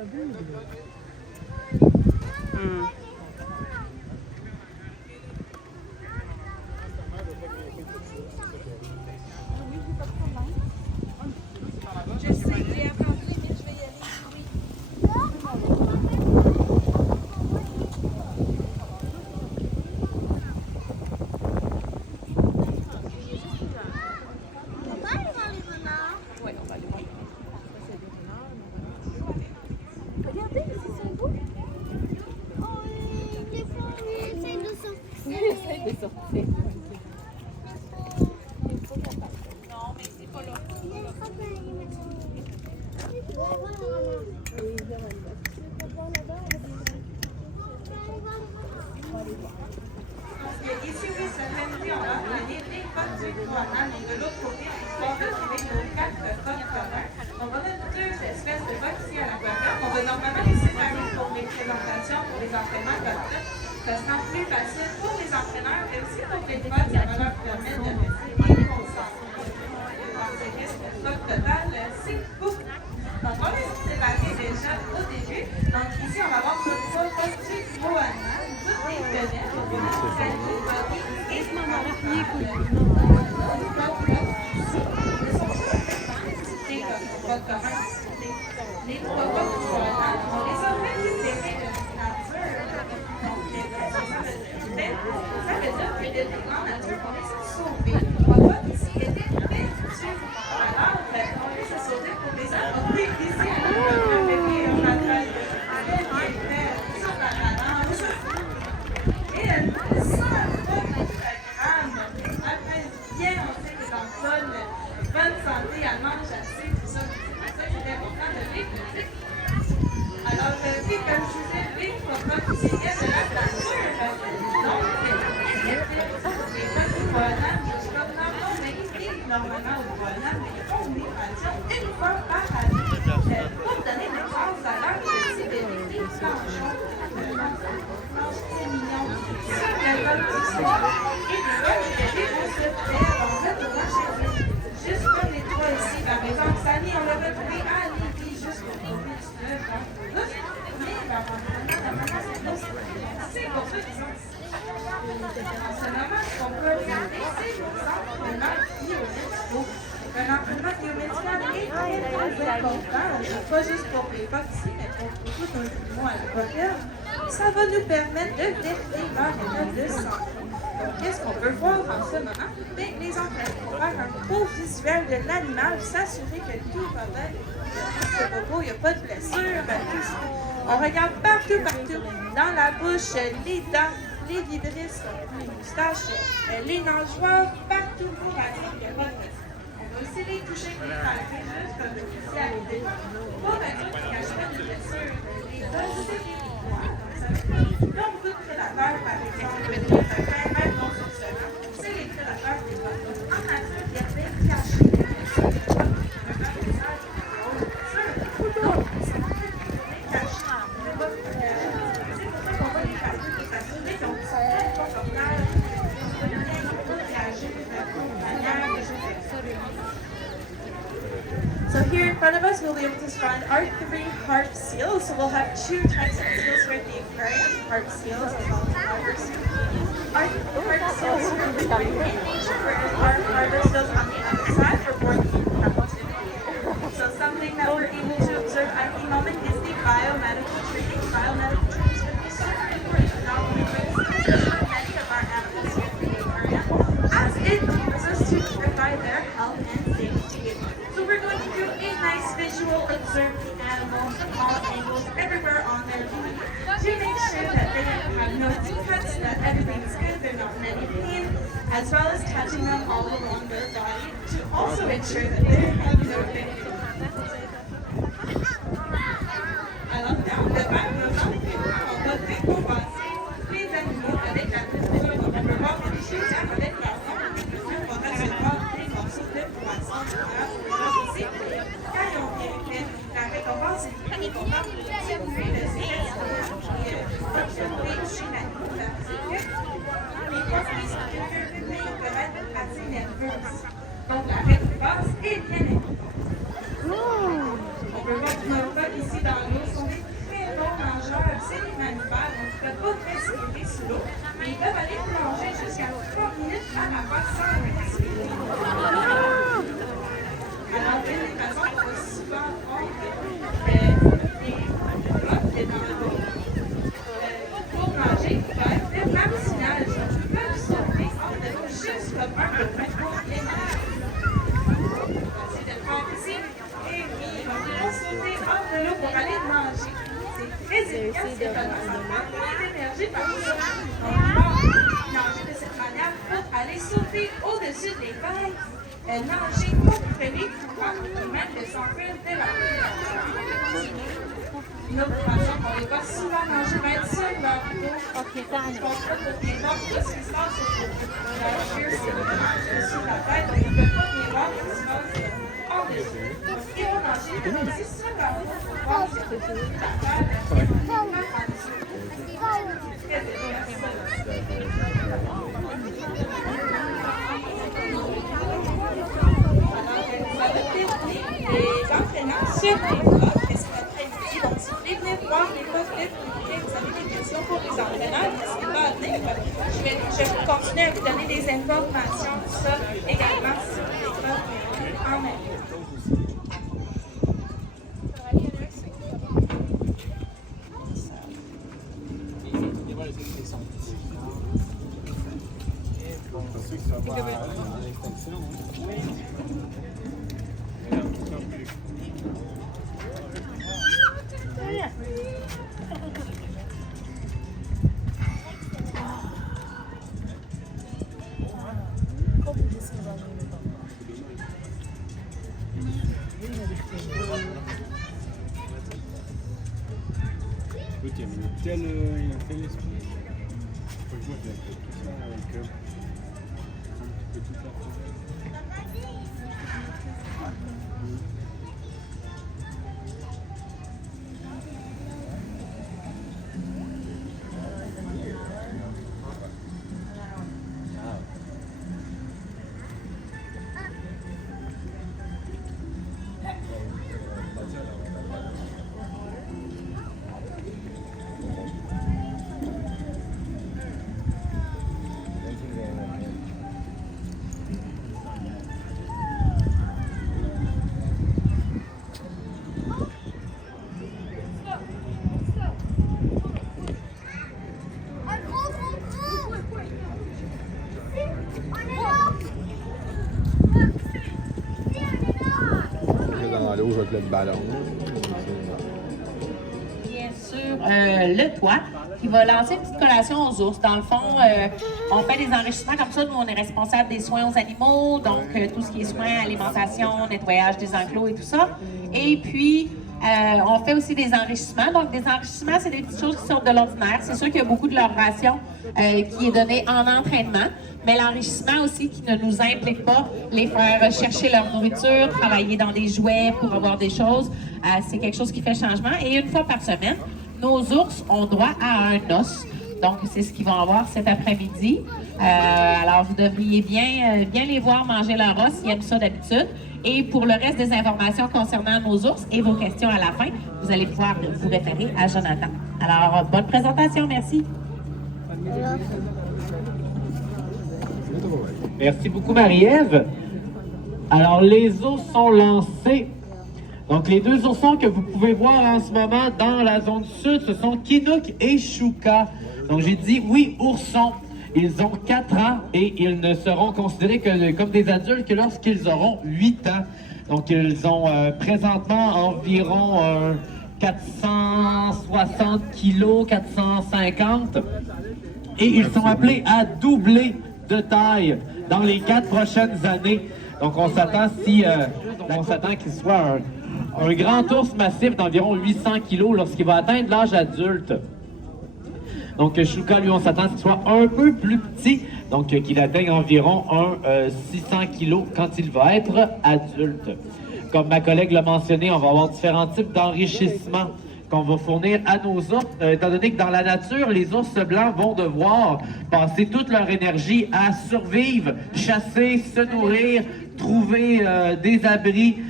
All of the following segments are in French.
Hmm. Je sais qu'il est encore 2 minutes, je vais y aller. Ouais, on va aller voir. Regardez, ils sont beaux. Essaye de sortir. Non, mais c'est pas là. Ici, oui, samedi, on va envoyer des codes du Groenland et de l'autre côté, histoire de trouver nos 4 codes communs. Donc, on a 2 espèces de codes ici à l'aquarium. On va normalement les séparer pour les présentations, pour les entraînements comme ça. Ça sera plus facile pour les entraîneurs, mais aussi pour les codes, ça va leur permettre de rester bien concentrés. Donc, c'est le code total, c'est beaucoup. Donc, on va les séparer déjà au début. Donc, ici, on va avoir notre code du Groenland. Toutes les fenêtres, on va Sally, Bobby et les 3 codes du Groenland, on les a récupérés de nature. Donc, ça veut dire que depuis en nature, on les a sauvés. Les 3 codes ici étaient perdus. Alors, on les a sauvés pour les apporter ici à l'aquarium avec les radars très bien faits sur la balance. Et 100 grammes, après bien, on sait que dans bonne santé, elle mange assez, tout ça. Ça, c'est important de l'écouter. Alors, puis, comme je disais, les cocottes, c'est bien de la nature. Donc, les cocottes du Groenland, je suis comme non, mais ils vivent normalement au Groenland, mais ils font une migration une fois par année. Pour donner naissance à leur petit bébé, des planchons. C'est mignon. C'est la bonne histoire. Et des fois, les bébés vont se faire en retournant chez eux. Juste comme les 3 ici, par exemple, Sally, on l'a retrouvé à Lévis jusqu'au début du 9 ans. Là, mais par c'est pour ça qu'ils sont ici. En ce moment, ce qu'on peut regarder, c'est nos entraînements biomédicaux. Un entraînement biomédical est très important, pas juste pour les coqs ici, mais pour beaucoup d'animaux à l'aquarium. Ça va nous permettre de vérifier leur état de santé. Donc, qu'est-ce qu'on peut voir en ce moment? Bien, les entraînements vont faire un beau visuel de l'animal, s'assurer que tout va bien. Ce robot, il n'y a pas de blessure. On regarde partout, dans la bouche, les dents, les vibrisses, les moustaches, les nageoires, partout pour aller, il n'y a pas de blessure. On va aussi les toucher avec les palpés, juste comme ici à l'idée. Pas besoin de cacher de blessure. Les os, c'est les poils. Là, beaucoup de prédateurs, par exemple, même non fonctionnants, c'est les prédateurs des poissons. En nature, il y a des cachés. So here in front of us, we'll be able to find our 3 harp seals. So we'll have 2 types of seals here at the aquarium, harp seals as well as harp seals. Our harp seals are born in nature, whereas our harbor seals on the other side are born in captivity. So something that we're able to observe at the moment is the biomedical treating. Biomedical treating is going to be super important, not only for the species, but many of our animals here in the aquarium, as it allows us to verify their health and safety. So we're going to do a nice visual, observe the animals from all angles, everywhere on their body, to make sure that they have no defects, that everything's good, they're not in any pain, as well as touching them all along their body to also ensure that they have no pain. Alors, là, on devrait remarquer en bas de pour passer les animaux avec la texture. On peut voir que les chiens avec leur nom, on va recevoir des morceaux de poisson. Aussi, quand ils ont bien fait la récompense, c'est une récompense de tirer de ces observer chez l'animal. C'est que les poissons sont quelques mais ils peuvent être assez nerveux aussi. Donc, la récompense est bien importante. On peut voir que nos codes ici dans l'eau sont sécurité sous l'eau, mais ils peuvent aller plonger jusqu'à 30 minutes à la fois sans activité. Alors, une des façons qu'on va souvent voir des pour manger, il va être le ramecinage. Ils peuvent sauter hors de l'eau juste comme un peu pour les nager. C'est de faire ici. Et oui, ils vont pouvoir sauter hors de l'eau pour aller manger. C'est très efficace, c'est étonnant, ça prend moins d'énergie par contre. On va nager de cette manière pour aller sauter au-dessus des vagues, nager contre les courants, ou même de s'enfuir de la mer. Une autre façon qu'on les voit souvent nager, va être sur leur dos. Ils vont bien voir tout ce qui se passe sur la tête, donc ils ne peuvent pas bien voir ce qui se passe en dessous. Donc ils vont nager aussi sur leur dos pour voir ce que la terre en dessous. C'est très intéressant. Les entraîneurs sur les blocs, et c'est l'après-midi, donc si vous voulez venir voir les blocs de vous avez des questions pour les entraîneurs, n'hésitez pas à venir. Je vais continuer à vous donner des informations, tout ça, également sur les blocs en même temps. Il y a un tel esprit. Faut que je vois bien tout ça avec un petit peu tout dans l'eau avec le ballon. Bien sûr, le toit qui va lancer une petite collation aux ours. Dans le fond, on fait des enrichissements comme ça. Nous, on est responsable des soins aux animaux, donc tout ce qui est soins, alimentation, nettoyage des enclos et tout ça. Et puis, on fait aussi des enrichissements. Donc, des enrichissements, c'est des petites choses qui sortent de l'ordinaire. C'est sûr qu'il y a beaucoup de leur ration qui est donnée en entraînement, mais l'enrichissement aussi qui ne nous implique pas les faire chercher leur nourriture, travailler dans des jouets pour avoir des choses, c'est quelque chose qui fait changement. Et une fois par semaine, nos ours ont droit à un os. Donc, c'est ce qu'ils vont avoir cet après-midi. Alors, vous devriez bien les voir manger leur os. Ils aiment ça d'habitude. Et pour le reste des informations concernant nos ours et vos questions à la fin, vous allez pouvoir vous référer à Jonathan. Alors, bonne présentation. Merci. Merci beaucoup, Marie-Ève. Alors, les ours sont lancés. Donc, les deux oursons que vous pouvez voir en ce moment dans la zone sud, ce sont Kinook et Shuka. Donc, j'ai dit oui, oursons. Ils ont 4 ans et ils ne seront considérés comme des adultes que lorsqu'ils auront 8 ans. Donc, ils ont présentement environ 460 kilos, 450. Et ils sont appelés à doubler de taille dans les 4 prochaines années. Donc, on s'attend qu'il soit un grand ours massif d'environ 800 kilos lorsqu'il va atteindre l'âge adulte. Donc, Shuka, lui, on s'attend qu'il soit un peu plus petit, donc qu'il atteigne environ 600 kilos quand il va être adulte. Comme ma collègue l'a mentionné, on va avoir différents types d'enrichissement qu'on va fournir à nos ours, étant donné que dans la nature, les ours blancs vont devoir passer toute leur énergie à survivre, chasser, se nourrir, trouver des abris,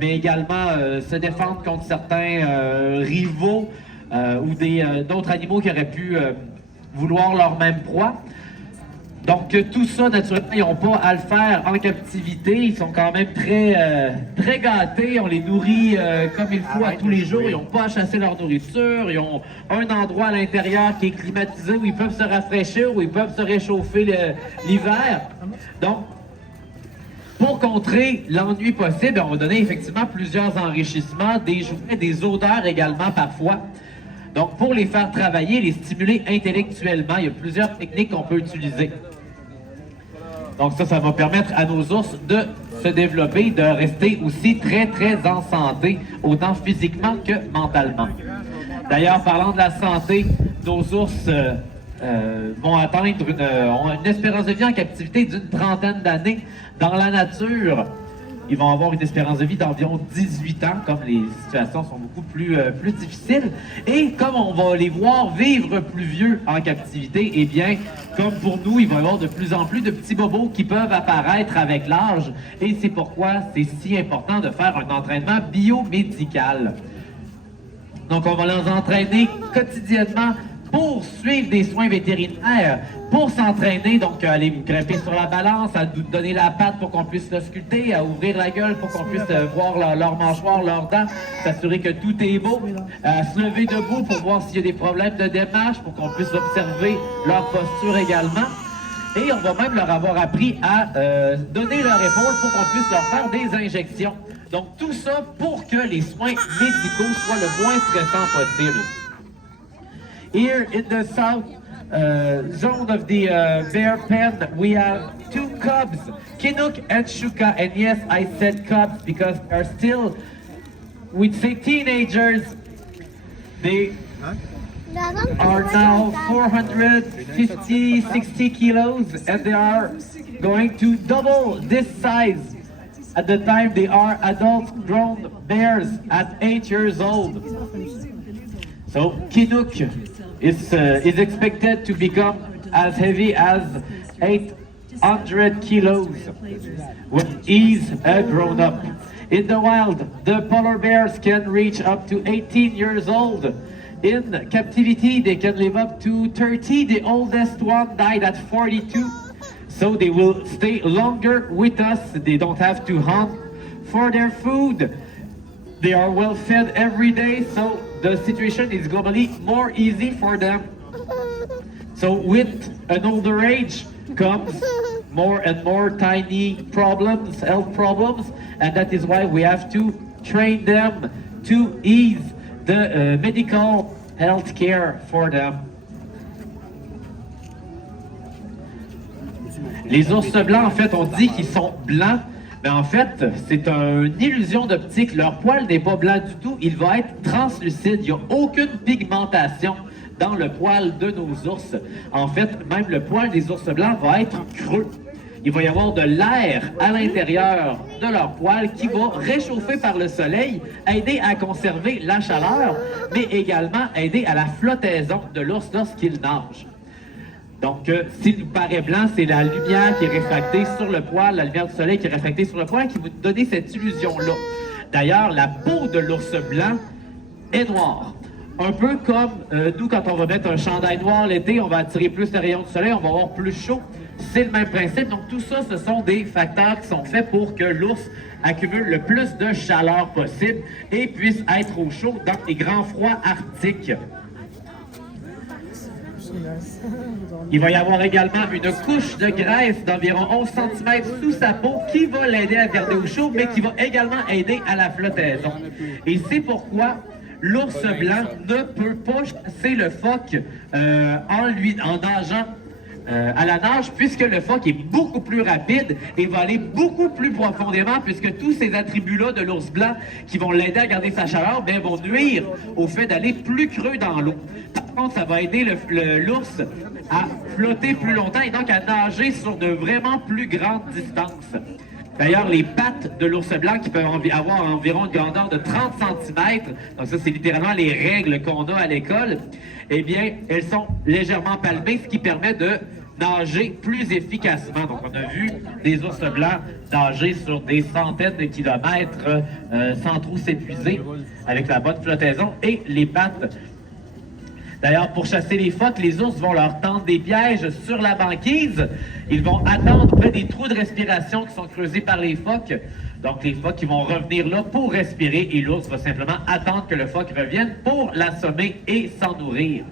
mais également se défendre contre certains rivaux ou d'autres animaux qui auraient pu vouloir leur même proie. Donc tout ça, naturellement, ils n'ont pas à le faire en captivité. Ils sont quand même très gâtés. On les nourrit comme il faut à tous les jours. Ils n'ont pas à chasser leur nourriture. Ils ont un endroit à l'intérieur qui est climatisé où ils peuvent se rafraîchir, où ils peuvent se réchauffer l'hiver. Donc, pour contrer l'ennui possible, on va donner effectivement plusieurs enrichissements, des jouets, des odeurs également parfois. Donc, pour les faire travailler, les stimuler intellectuellement, il y a plusieurs techniques qu'on peut utiliser. Donc ça va permettre à nos ours de se développer, de rester aussi très en santé, autant physiquement que mentalement. D'ailleurs, parlant de la santé, nos ours vont atteindre ont une espérance de vie en captivité d'une 30aine d'années. Dans la nature, ils vont avoir une espérance de vie d'environ 18 ans, comme les situations sont beaucoup plus difficiles. Et comme on va les voir vivre plus vieux en captivité, eh bien, comme pour nous, il va y avoir de plus en plus de petits bobos qui peuvent apparaître avec l'âge. Et c'est pourquoi c'est si important de faire un entraînement biomédical. Donc, on va les entraîner quotidiennement pour suivre des soins vétérinaires, pour s'entraîner, donc aller grimper sur la balance, à nous donner la patte pour qu'on puisse l'ausculter, à ouvrir la gueule pour qu'on puisse voir leur mâchoire, leurs dents, s'assurer que tout est beau, à se lever debout pour voir s'il y a des problèmes de démarche, pour qu'on puisse observer leur posture également. Et on va même leur avoir appris à donner leur épaule pour qu'on puisse leur faire des injections. Donc tout ça pour que les soins médicaux soient le moins stressants possible. Here in the south zone of the bear pen, we have two cubs, Kinook and Shuka. And yes, I said cubs because they're still, we'd say teenagers. They are now 450, 60 kilos, and they are going to double this size at the time they are adult grown bears at 8 years old. So Kinook is expected to become as heavy as 800 kilos when he's grown up. In the wild, the polar bears can reach up to 18 years old. In captivity, they can live up to 30. The oldest one died at 42. So they will stay longer with us. They don't have to hunt for their food. They are well fed every day, so the situation is globally more easy for them. So with an older age comes more and more tiny problems, health problems, and that is why we have to train them to ease the medical health care for them. Les ours blancs, en fait, on dit qu'ils sont blancs, mais en fait, c'est une illusion d'optique. Leur poil n'est pas blanc du tout, il va être translucide. Il n'y a aucune pigmentation dans le poil de nos ours. En fait, même le poil des ours blancs va être creux. Il va y avoir de l'air à l'intérieur de leur poil qui va réchauffer par le soleil, aider à conserver la chaleur, mais également aider à la flottaison de l'ours lorsqu'il nage. Donc, s'il nous paraît blanc, c'est la lumière qui est réfractée sur le poil, la lumière du soleil qui est réfractée sur le poil qui va nous donner cette illusion-là. D'ailleurs, la peau de l'ours blanc est noire. Un peu comme nous, quand on va mettre un chandail noir l'été, on va attirer plus les rayons du soleil, on va avoir plus chaud. C'est le même principe. Donc, tout ça, ce sont des facteurs qui sont faits pour que l'ours accumule le plus de chaleur possible et puisse être au chaud dans les grands froids arctiques. Il va y avoir également une couche de graisse d'environ 11 cm sous sa peau qui va l'aider à garder au chaud, mais qui va également aider à la flottaison. Et c'est pourquoi l'ours blanc ne peut pas chasser le phoque en nageant à la nage, puisque le phoque est beaucoup plus rapide et va aller beaucoup plus profondément, puisque tous ces attributs-là de l'ours blanc qui vont l'aider à garder sa chaleur vont nuire au fait d'aller plus creux dans l'eau. Par contre, ça va aider l'ours à flotter plus longtemps et donc à nager sur de vraiment plus grandes distances. D'ailleurs, les pattes de l'ours blanc qui peuvent avoir environ une grandeur de 30 cm, donc ça c'est littéralement les règles qu'on a à l'école, eh bien, elles sont légèrement palmées, ce qui permet de nager plus efficacement. Donc on a vu des ours blancs nager sur des centaines de kilomètres sans trop s'épuiser avec la bonne flottaison et les pattes D'ailleurs, pour chasser les phoques, les ours vont leur tendre des pièges sur la banquise. Ils vont attendre près des trous de respiration qui sont creusés par les phoques. Donc, les phoques qui vont revenir là pour respirer et l'ours va simplement attendre que le phoque revienne pour l'assommer et s'en nourrir.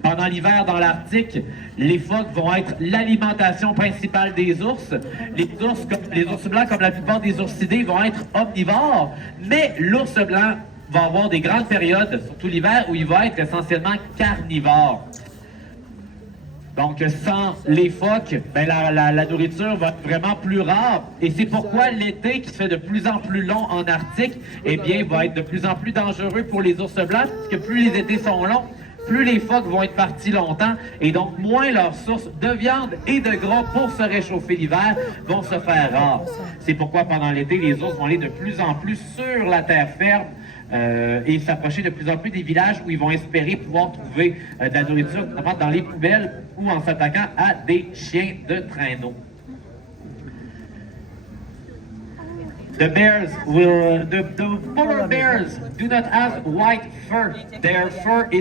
Pendant l'hiver, dans l'Arctique, les phoques vont être l'alimentation principale des ours. Les ours blancs, comme la plupart des oursidés, vont être omnivores, mais l'ours blanc va avoir des grandes périodes, surtout l'hiver, où il va être essentiellement carnivore. Donc, sans les phoques, ben, la nourriture va être vraiment plus rare. Et c'est pourquoi l'été, qui se fait de plus en plus long en Arctique, eh bien, va être de plus en plus dangereux pour les ours blancs, parce que plus les étés sont longs, plus les phoques vont être partis longtemps, et donc moins leurs sources de viande et de gras pour se réchauffer l'hiver vont se faire rares. C'est pourquoi pendant l'été, les ours vont aller de plus en plus sur la terre ferme, et s'approcher de plus en plus des villages où ils vont espérer pouvoir trouver de la nourriture, notamment dans les poubelles ou en s'attaquant à des chiens de traîneau. The polar bears do not have white fur. Their fur is